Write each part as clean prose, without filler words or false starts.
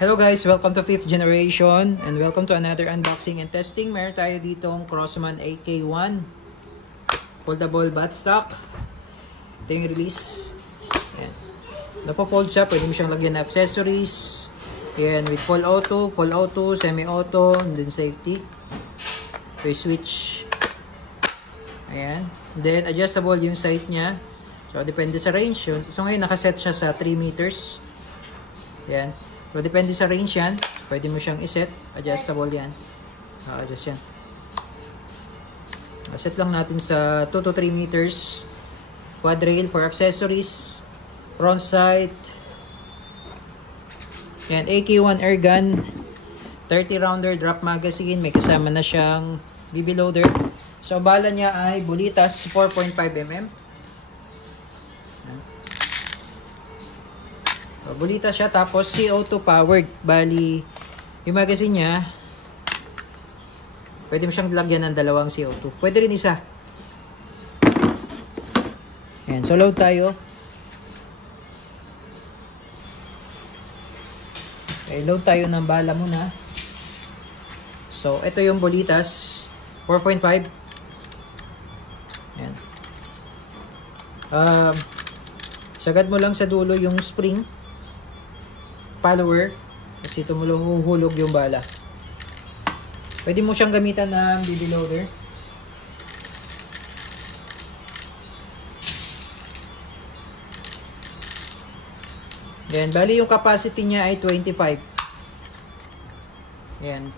Hello guys, welcome to 5th generation and welcome to another unboxing and testing. Meron tayo ditong Crossman AK1 foldable buttstock. Ito yung release. Ayan. Napo-fold siya, pwede mo siyang lagyan ng accessories. Ayan, with full auto, semi-auto, and then safety. Ito yung switch. Ayan. And then adjustable yung sight niya. So depende sa range. So ngayon nakaset siya sa 3 meters. Ayan. So, depende sa range yan. Pwede mo siyang iset. Adjustable yan. Adjust yan. Set lang natin sa 2 to 3 meters. Quad rail for accessories. Front sight. Yan. AK1 air gun. 30 rounder drop magazine. May kasama na siyang BB loader. So, bala niya ay Bulitas 4.5 mm. Bulitas siya, tapos CO2 powered. Bali, yung magazine niya, pwede mo siyang lagyan ng dalawang CO2. Pwede rin isa. Ayan, so load tayo. Okay, load tayo ng bala muna. So, ito yung Bulitas 4.5. Ayan. Sagad mo lang sa dulo yung spring follower kasi tumuhulog yung bala. Pwede mo siyang gamitan ng BB loader. Yan, bali yung capacity niya ay 25. Yan.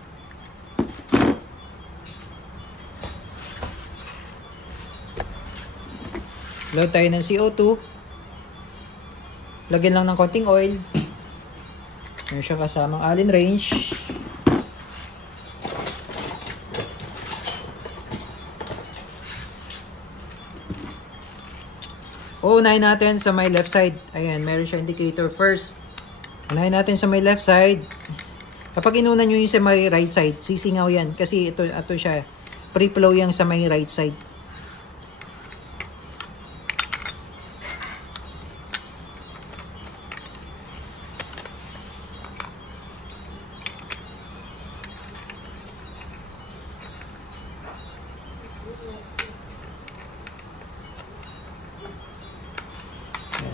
Load tayo ng CO2. Lagyan lang ng konting oil. Meron siya kasamang Allen wrench. Unahin natin sa may left side. Ayan, meron siya indicator first. Unahin natin sa may left side. Kapag inunan nyo yung sa may right side, sisingaw yan. Kasi ito siya. Pre-flow yang sa may right side.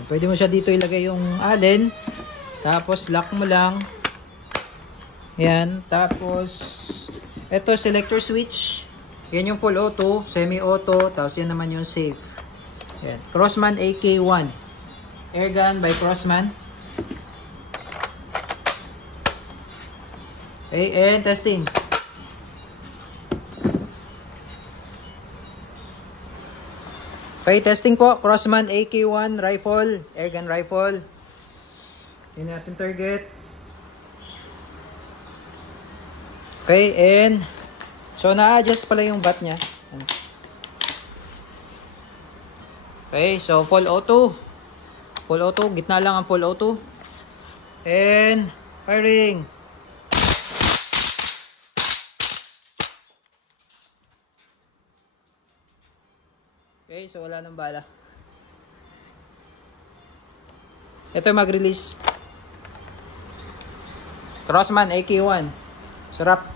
Pwede mo siya dito ilagay yung Allen. Tapos lock mo lang. Yan. Tapos ito selector switch. Yan yung full auto, semi-auto. Tapos yan naman yung safe. Yan. Crossman AK1. Airgun by Crossman. Okay, and testing. Okay, testing po. Crossman AK1 rifle, airgun rifle. Yun natin target. Okay, and so na-adjust pala yung bat niya. Okay, so full auto. Full auto, gitna lang ang full auto. And firing. Okay, so wala nang bala. Ito mag-release. Crossman AK1. Sarap.